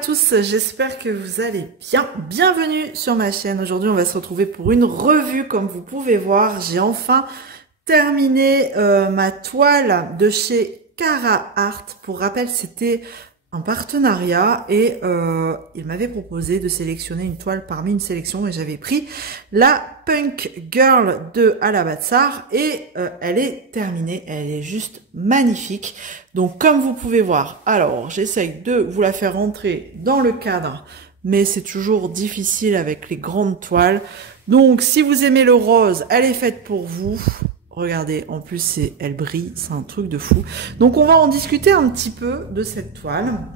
tous, j'espère que vous allez bien. Bienvenue sur ma chaîne. Aujourd'hui, on va se retrouver pour une revue. Comme vous pouvez voir, j'ai enfin terminé ma toile de chez Cara Art. Pour rappel, c'était un partenariat et il m'avait proposé de sélectionner une toile parmi une sélection et j'avais pris la Punk Girl de Alabatsar et elle est terminée, elle est juste magnifique. Donc comme vous pouvez voir, alors j'essaye de vous la faire rentrer dans le cadre, mais c'est toujours difficile avec les grandes toiles. Donc si vous aimez le rose, elle est faite pour vous. Regardez, en plus, elle brille, c'est un truc de fou. Donc, on va en discuter un petit peu de cette toile.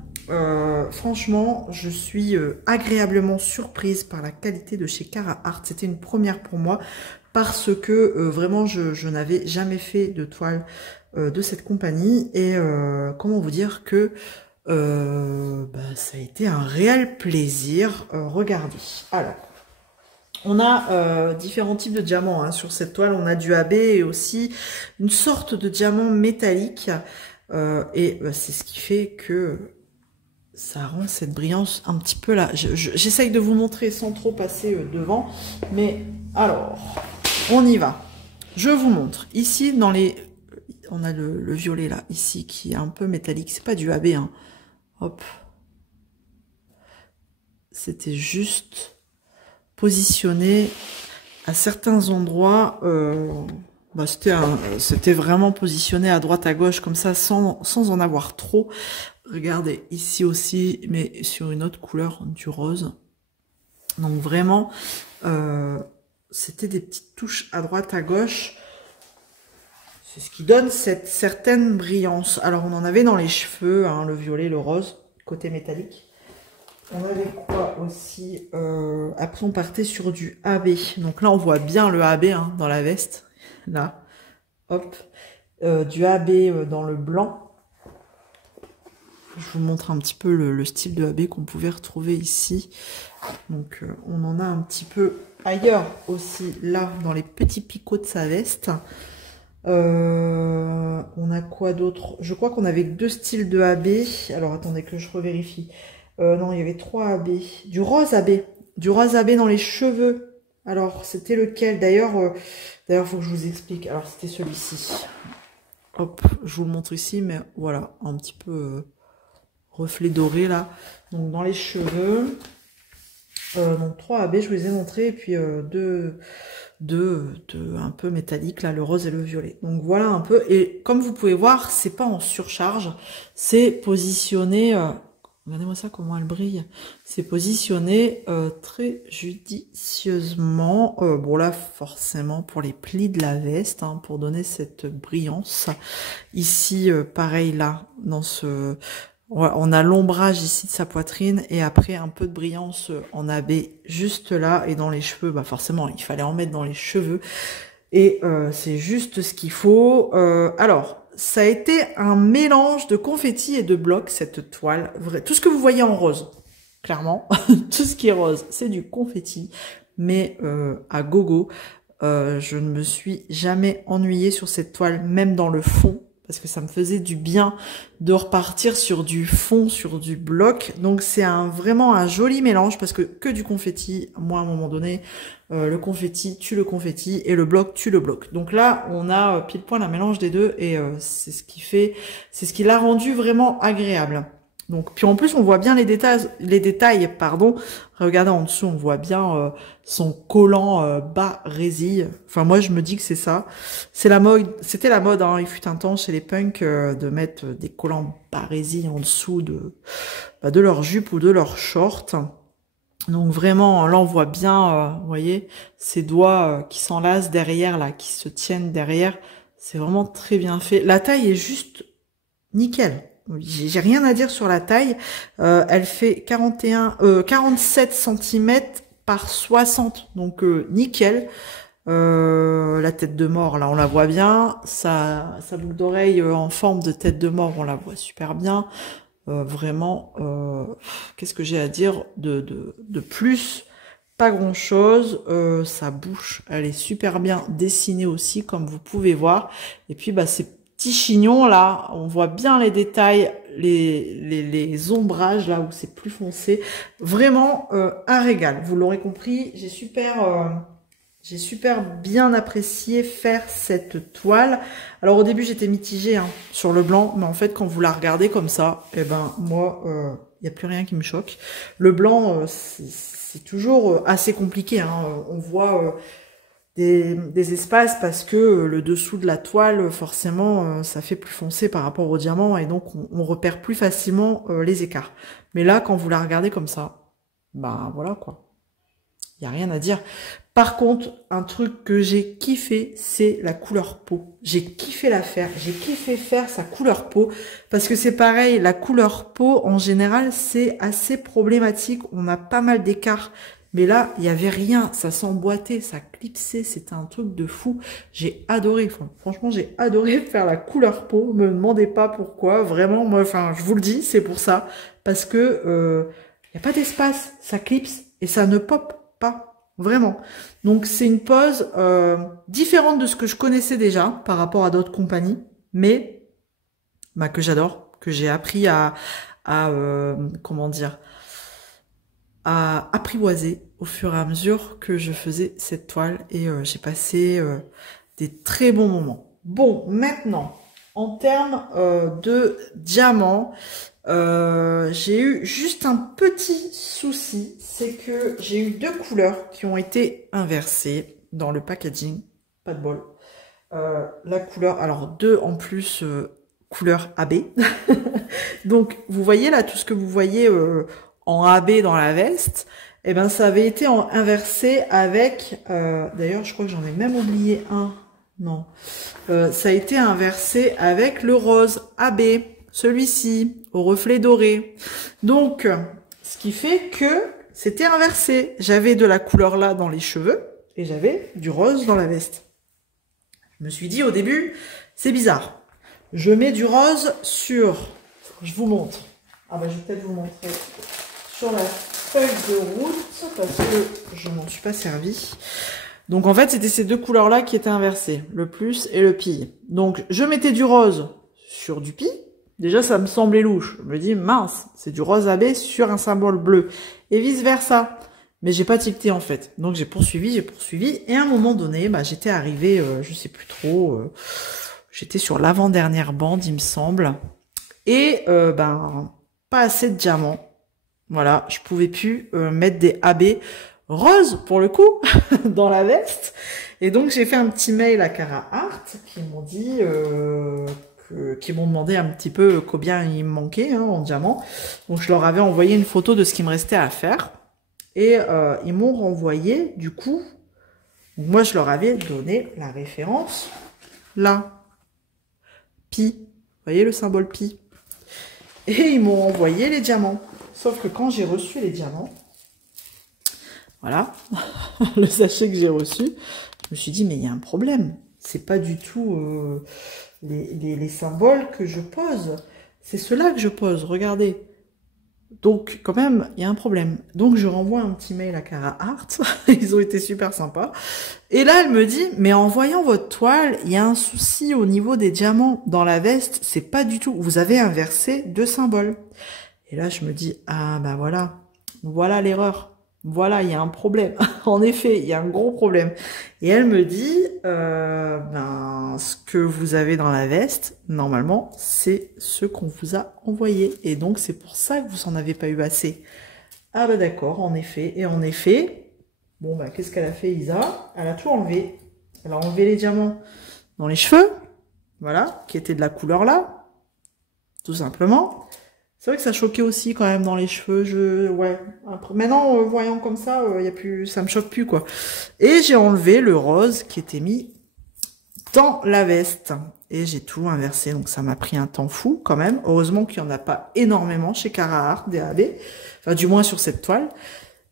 Franchement, je suis agréablement surprise par la qualité de chez Cara Art. C'était une première pour moi parce que vraiment, je n'avais jamais fait de toile de cette compagnie. Et comment vous dire que ça a été un réel plaisir. Regardez. Alors. On a différents types de diamants sur cette toile. On a du AB et aussi une sorte de diamant métallique. C'est ce qui fait que ça rend cette brillance un petit peu là. J'essaye de vous montrer sans trop passer devant. Mais alors, on y va. Je vous montre. Ici, dans les... On a le violet là, ici, qui est un peu métallique. C'est pas du AB. Hop. C'était juste... positionné à certains endroits, c'était vraiment positionné à droite à gauche comme ça sans en avoir trop. Regardez ici aussi, mais sur une autre couleur du rose. Donc vraiment, c'était des petites touches à droite à gauche. C'est ce qui donne cette certaine brillance. Alors on en avait dans les cheveux, le violet, le rose, côté métallique. On avait quoi aussi après on partait sur du AB. Donc là on voit bien le AB dans la veste. Là. Hop. Du AB dans le blanc. Je vous montre un petit peu le style de AB qu'on pouvait retrouver ici. Donc on en a un petit peu ailleurs aussi. Là dans les petits picots de sa veste. On a quoi d'autre? Je crois qu'on avait deux styles de AB. Alors attendez que je revérifie. Non, il y avait 3 AB. Du rose AB. Du rose AB dans les cheveux. Alors, c'était lequel? D'ailleurs, faut que je vous explique. Alors, c'était celui-ci. Hop, je vous le montre ici, mais voilà, un petit peu reflet doré, là. Donc, dans les cheveux. Donc, 3 AB, je vous les ai montrés. Et puis, deux un peu métalliques, là, le rose et le violet. Donc, voilà un peu. Et comme vous pouvez voir, c'est pas en surcharge. C'est positionné... regardez-moi ça, comment elle brille. C'est positionné très judicieusement. Bon là, forcément, pour les plis de la veste, pour donner cette brillance. Ici, pareil, là, dans ce... On a l'ombrage ici de sa poitrine et après un peu de brillance en AB juste là. Et dans les cheveux, forcément, il fallait en mettre dans les cheveux. Et c'est juste ce qu'il faut. Alors... ça a été un mélange de confetti et de blocs, cette toile. Tout ce que vous voyez en rose, clairement, tout ce qui est rose, c'est du confetti. Mais à gogo, je ne me suis jamais ennuyée sur cette toile, même dans le fond, parce que ça me faisait du bien de repartir sur du fond, sur du bloc. Donc c'est vraiment un joli mélange, parce que du confetti, moi à un moment donné, le confetti tue le confetti et le bloc tue le bloc. Donc là, on a pile poil un mélange des deux et c'est ce qui l'a rendu vraiment agréable. Donc puis en plus on voit bien les détails, pardon. Regardez en dessous, on voit bien son collant bas résille. Enfin moi je me dis que c'est ça. C'est la mode, c'était la mode il fut un temps chez les punks de mettre des collants bas résille en dessous de leur jupe ou de leur short. Donc vraiment, là on voit bien, vous voyez, ces doigts qui s'enlacent derrière, là, qui se tiennent derrière. C'est vraiment très bien fait. La taille est juste nickel. J'ai rien à dire sur la taille. Elle fait 47 cm par 60, donc nickel. La tête de mort, là on la voit bien. Sa boucle d'oreille en forme de tête de mort, on la voit super bien. Vraiment, qu'est-ce que j'ai à dire de plus? Pas grand chose. Sa bouche, elle est super bien dessinée aussi, comme vous pouvez voir. Et puis, ces petit chignon là, on voit bien les détails, les ombrages là où c'est plus foncé. Vraiment un régal. Vous l'aurez compris, j'ai super bien apprécié faire cette toile. Alors au début j'étais mitigée hein, sur le blanc, mais en fait quand vous la regardez comme ça, eh ben moi il n'y a plus rien qui me choque. Le blanc c'est toujours assez compliqué. Hein. On voit des espaces parce que le dessous de la toile forcément ça fait plus foncé par rapport au diamant et donc on repère plus facilement les écarts. Mais là quand vous la regardez comme ça, bah voilà quoi. Il n'y a rien à dire. Par contre, un truc que j'ai kiffé, c'est la couleur peau. J'ai kiffé la faire. J'ai kiffé faire sa couleur peau. Parce que c'est pareil, la couleur peau, en général, c'est assez problématique. On a pas mal d'écarts. Mais là, il n'y avait rien. Ça s'emboîtait, ça clipsait. C'était un truc de fou. J'ai adoré. Enfin, franchement, j'ai adoré faire la couleur peau. Me demandez pas pourquoi. Vraiment, moi, enfin, je vous le dis, c'est pour ça. Parce que il n'y a pas d'espace. Ça clipse et ça ne pop pas. Vraiment. Donc c'est une pose différente de ce que je connaissais déjà par rapport à d'autres compagnies, mais bah, que j'adore, que j'ai appris à comment dire, à apprivoiser au fur et à mesure que je faisais cette toile et j'ai passé des très bons moments. Bon, maintenant, en termes de diamants, j'ai eu juste un petit souci, c'est que j'ai eu deux couleurs qui ont été inversées dans le packaging, pas de bol. La couleur, alors deux en plus, couleur AB. Donc vous voyez là, tout ce que vous voyez en AB dans la veste, eh ben ça avait été inversé avec, d'ailleurs je crois que j'en ai même oublié un, non, ça a été inversé avec le rose AB. Celui-ci, au reflet doré. Donc, ce qui fait que c'était inversé. J'avais de la couleur là dans les cheveux et j'avais du rose dans la veste. Je me suis dit au début, c'est bizarre. Je mets du rose sur... Je vous montre. Ah bah je vais peut-être vous montrer sur la feuille de route parce que je m'en suis pas servi. Donc en fait, c'était ces deux couleurs-là qui étaient inversées, le plus et le pille. Donc je mettais du rose sur du pille. Déjà, ça me semblait louche. Je me dis, mince, c'est du rose AB sur un symbole bleu. Et vice versa. Mais j'ai pas tilté, en fait. Donc, j'ai poursuivi. Et à un moment donné, bah, j'étais arrivée, je sais plus trop, j'étais sur l'avant-dernière bande, il me semble. Et, ben, pas assez de diamants. Voilà, je pouvais plus mettre des AB roses, pour le coup, dans la veste. Et donc, j'ai fait un petit mail à Cara Art qui m'ont dit... qui m'ont demandé un petit peu combien il me manquait hein, en diamant. Donc je leur avais envoyé une photo de ce qui me restait à faire. Et ils m'ont renvoyé, du coup, moi je leur avais donné la référence là. Pi. Vous voyez le symbole pi. Et ils m'ont envoyé les diamants. Sauf que quand j'ai reçu les diamants, voilà, le sachet que j'ai reçu, je me suis dit, mais il y a un problème. C'est pas du tout... les symboles que je pose, c'est ceux-là que je pose, regardez. Donc, quand même, il y a un problème. Donc, je renvoie un petit mail à Cara Art, ils ont été super sympas. Et là, elle me dit, mais en voyant votre toile, il y a un souci au niveau des diamants. Dans la veste, c'est pas du tout, vous avez inversé deux symboles. Et là, je me dis, ah bah voilà l'erreur. Voilà, il y a un problème. En effet, il y a un gros problème. Et elle me dit, ben, ce que vous avez dans la veste, normalement, c'est ce qu'on vous a envoyé. Et donc, c'est pour ça que vous n'en avez pas eu assez. Ah bah d'accord, en effet. Et en effet, bon bah, qu'est-ce qu'elle a fait, Isa? Elle a tout enlevé. Elle a enlevé les diamants dans les cheveux, voilà, qui étaient de la couleur là, tout simplement. C'est vrai que ça choquait aussi quand même dans les cheveux. Ouais. Après, maintenant, voyant comme ça, y a plus, ça me choque plus quoi. Et j'ai enlevé le rose qui était mis dans la veste et j'ai tout inversé. Donc ça m'a pris un temps fou quand même. Heureusement qu'il y en a pas énormément chez Cara Art DAB, enfin du moins sur cette toile.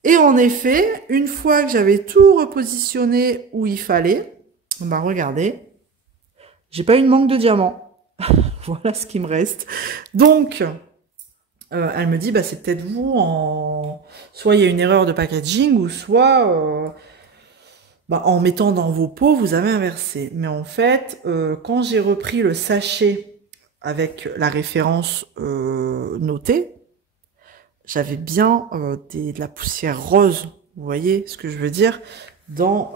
Et en effet, une fois que j'avais tout repositionné où il fallait, bah regardez, j'ai pas eu de manque de diamants. Voilà ce qui me reste. Donc elle me dit, bah c'est peut-être vous soit il y a une erreur de packaging, ou soit bah, en mettant dans vos pots, vous avez inversé. Mais en fait, quand j'ai repris le sachet avec la référence notée, j'avais bien de la poussière rose, vous voyez ce que je veux dire, dans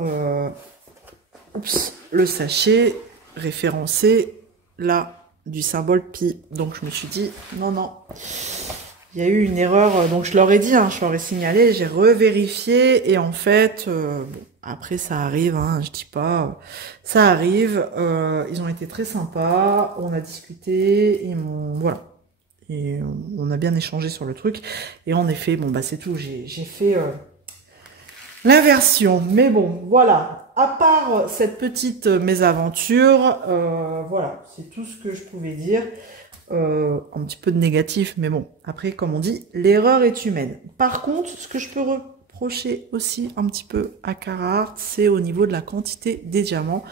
le sachet référencé là du symbole pi. Donc je me suis dit non, non, il y a eu une erreur. Donc je leur ai dit, hein, je leur ai signalé, j'ai revérifié et en fait, bon, après ça arrive, hein, je dis pas, ça arrive. Ils ont été très sympas, on a discuté, ils m'ont, voilà. Et on a bien échangé sur le truc. Et en effet, bon, bah c'est tout. J'ai fait l'inversion. Mais bon, voilà. À part cette petite mésaventure, voilà, c'est tout ce que je pouvais dire. Un petit peu de négatif, mais bon. Après, comme on dit, l'erreur est humaine. Par contre, ce que je peux reprocher aussi un petit peu à Carhartt, c'est au niveau de la quantité des diamants.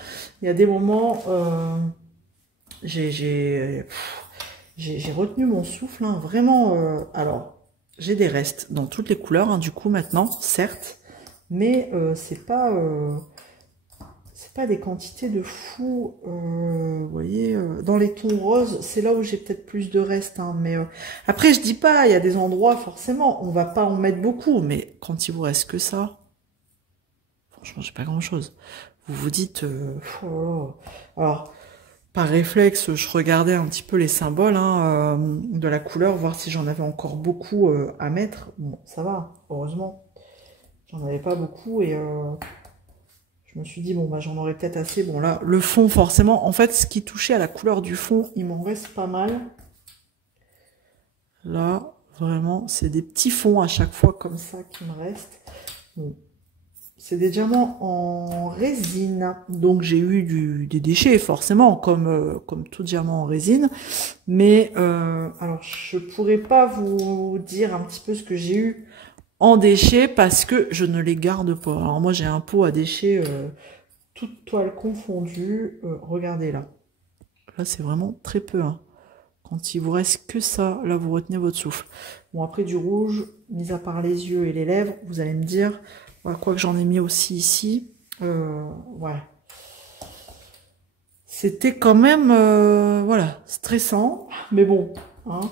Il y a des moments, j'ai retenu mon souffle, hein, vraiment. Alors, j'ai des restes dans toutes les couleurs, hein, du coup, maintenant, certes, mais c'est pas des quantités de fou. Vous voyez, dans les tons roses, c'est là où j'ai peut-être plus de restes, hein, mais après, je dis pas, il y a des endroits, forcément, on va pas en mettre beaucoup, mais quand il vous reste que ça, franchement, j'ai pas grand-chose. Vous vous dites, oh, alors. Par réflexe, je regardais un petit peu les symboles, hein, de la couleur, voir si j'en avais encore beaucoup à mettre. Bon, ça va, heureusement. J'en avais pas beaucoup et je me suis dit, bon, bah j'en aurais peut-être assez. Bon, là, le fond, forcément, en fait, ce qui touchait à la couleur du fond, il m'en reste pas mal. Là, vraiment, c'est des petits fonds à chaque fois comme ça qui me restent. Bon. C'est des diamants en résine, donc j'ai eu des déchets forcément, comme tout diamant en résine. Mais alors je pourrais pas vous dire un petit peu ce que j'ai eu en déchets parce que je ne les garde pas. Alors moi j'ai un pot à déchets, toute toile confondue. Regardez là, là c'est vraiment très peu. Hein. Quand il vous reste que ça, là vous retenez votre souffle. Bon après du rouge, mis à part les yeux et les lèvres, vous allez me dire. Quoi que j'en ai mis aussi ici. Voilà. C'était quand même voilà, stressant. Mais bon. Hein.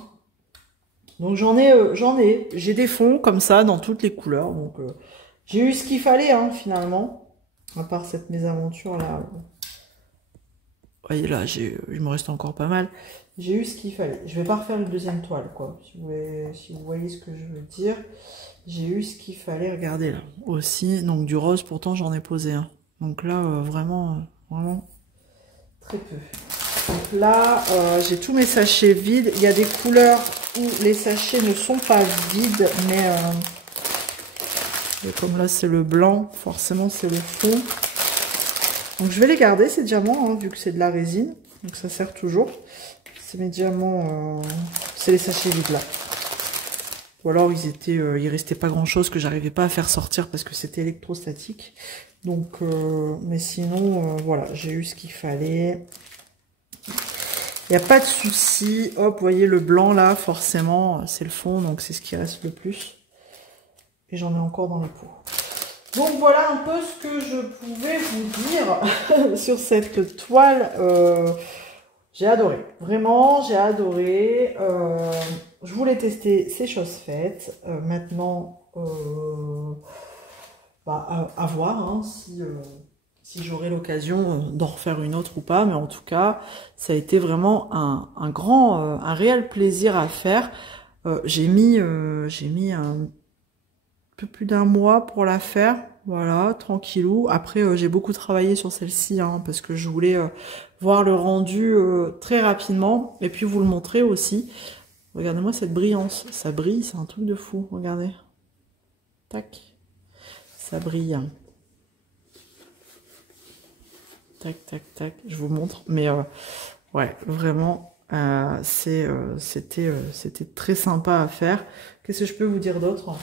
Donc j'ai des fonds comme ça dans toutes les couleurs. Donc j'ai eu ce qu'il fallait hein, finalement. À part cette mésaventure là. Vous voyez là, il me reste encore pas mal. J'ai eu ce qu'il fallait. Je vais pas refaire une deuxième toile, quoi. Si vous voyez ce que je veux dire. J'ai eu ce qu'il fallait, regardez là, aussi, donc du rose, pourtant j'en ai posé un. Donc là, vraiment très peu. Donc là, j'ai tous mes sachets vides. Il y a des couleurs où les sachets ne sont pas vides, mais comme là c'est le blanc, forcément c'est le fond. Donc je vais les garder ces diamants, hein, vu que c'est de la résine, donc ça sert toujours. C'est mes diamants, c'est les sachets vides là. Ou alors il restait pas grand chose que j'arrivais pas à faire sortir parce que c'était électrostatique. Donc, mais sinon, voilà, j'ai eu ce qu'il fallait. Il n'y a pas de souci. Hop, vous voyez le blanc là, forcément, c'est le fond, donc c'est ce qui reste le plus. Et j'en ai encore dans les pots. Donc voilà un peu ce que je pouvais vous dire sur cette toile. J'ai adoré, vraiment, j'ai adoré. Je voulais tester, c'est chose faite. Maintenant, à voir hein, si j'aurai l'occasion d'en refaire une autre ou pas. Mais en tout cas, ça a été vraiment un réel plaisir à faire. J'ai mis un peu plus d'un mois pour la faire. Voilà, tranquillou. Après, j'ai beaucoup travaillé sur celle-ci, hein, parce que je voulais voir le rendu très rapidement. Et puis vous le montrer aussi. Regardez-moi cette brillance. Ça brille, c'est un truc de fou. Regardez. Tac. Ça brille. Tac, tac, tac. Je vous montre. Mais ouais, vraiment, c'était très sympa à faire. Qu'est-ce que je peux vous dire d'autre ?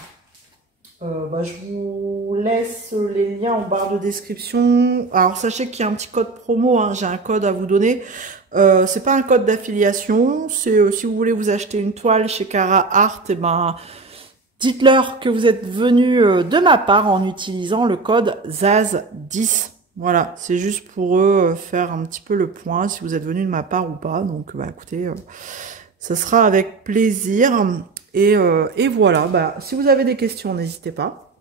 Je vous laisse les liens en barre de description. Alors sachez qu'il y a un petit code promo, hein, j'ai un code à vous donner. C'est pas un code d'affiliation, c'est si vous voulez vous acheter une toile chez Carhartt, et ben Dites-leur que vous êtes venu de ma part en utilisant le code ZAZ10. Voilà, c'est juste pour eux faire un petit peu le point, si vous êtes venu de ma part ou pas. Donc, bah, écoutez, ce sera avec plaisir. Et voilà, bah, si vous avez des questions, n'hésitez pas.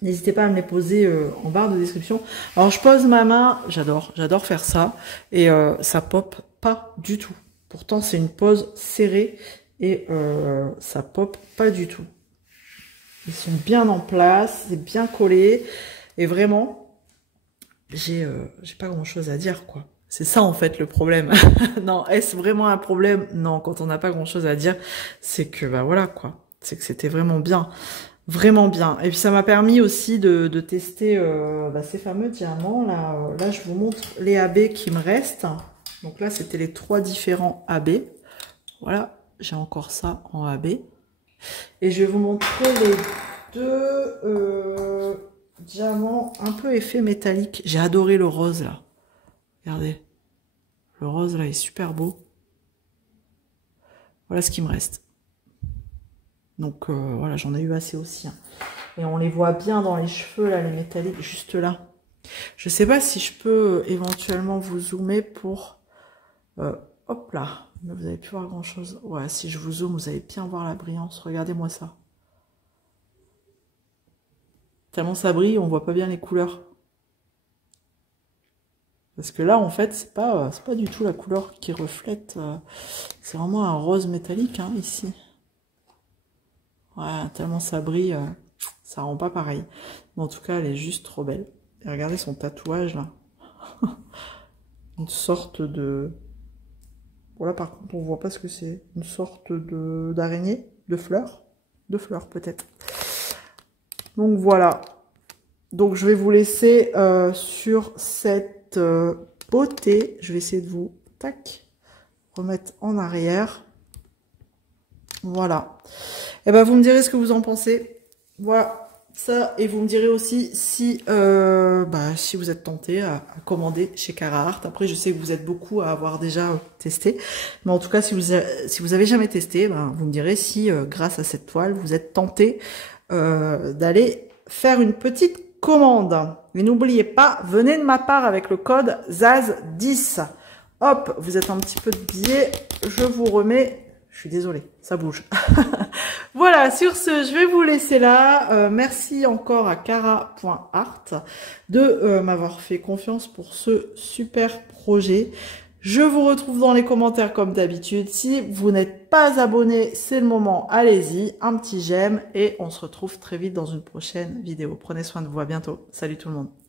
N'hésitez pas à me les poser en barre de description. Alors, je pose ma main, j'adore faire ça. Et ça pop pas du tout. Pourtant, c'est une pose serrée et ça pop pas du tout. Ils sont bien en place, c'est bien collé. Et vraiment, j'ai pas grand-chose à dire, quoi. C'est ça, en fait, le problème. Non, est-ce vraiment un problème? Non, quand on n'a pas grand-chose à dire, c'est que, bah voilà, quoi. C'est que c'était vraiment bien. Vraiment bien. Et puis, ça m'a permis aussi de tester ces fameux diamants. Là, je vous montre les AB qui me restent. Donc là, c'était les 3 différents AB. Voilà, j'ai encore ça en AB. Et je vais vous montrer les 2 diamants un peu effet métallique. J'ai adoré le rose, là. Regardez. Le rose, là, est super beau. Voilà ce qui me reste. Donc, voilà, j'en ai eu assez aussi. Hein. Et on les voit bien dans les cheveux, là, les métalliques, juste là. Je sais pas si je peux éventuellement vous zoomer pour... hop là. Vous n'avez plus voir grand-chose. Ouais, si je vous zoome, vous allez bien voir la brillance. Regardez-moi ça. Tellement ça brille, on voit pas bien les couleurs. Parce que là, en fait, c'est pas du tout la couleur qui reflète. C'est vraiment un rose métallique, hein, ici. Ouais, tellement ça brille, ça rend pas pareil. Mais en tout cas, elle est juste trop belle. Et regardez son tatouage, là. Une sorte de... Voilà, par contre, on voit pas ce que c'est. Une sorte d'araignée, de fleurs. De fleurs, peut-être. Donc, voilà. Donc, je vais vous laisser sur cette beauté. Je vais essayer de vous, tac, remettre en arrière. Voilà. Et ben, vous me direz ce que vous en pensez. Voilà. Ça, et vous me direz aussi si vous êtes tenté à commander chez Carhartt. Après, je sais que vous êtes beaucoup à avoir déjà testé, mais en tout cas, si vous avez jamais testé, vous me direz si grâce à cette toile, vous êtes tenté d'aller faire une petite commande. Mais n'oubliez pas, venez de ma part avec le code ZAZ10. Hop, vous êtes un petit peu de biais, je vous remets. Je suis désolée, ça bouge. Voilà, sur ce, je vais vous laisser là. Merci encore à Cara.art de m'avoir fait confiance pour ce super projet. Je vous retrouve dans les commentaires comme d'habitude. Si vous n'êtes pas abonné, c'est le moment. Allez-y, un petit j'aime et on se retrouve très vite dans une prochaine vidéo. Prenez soin de vous, à bientôt. Salut tout le monde.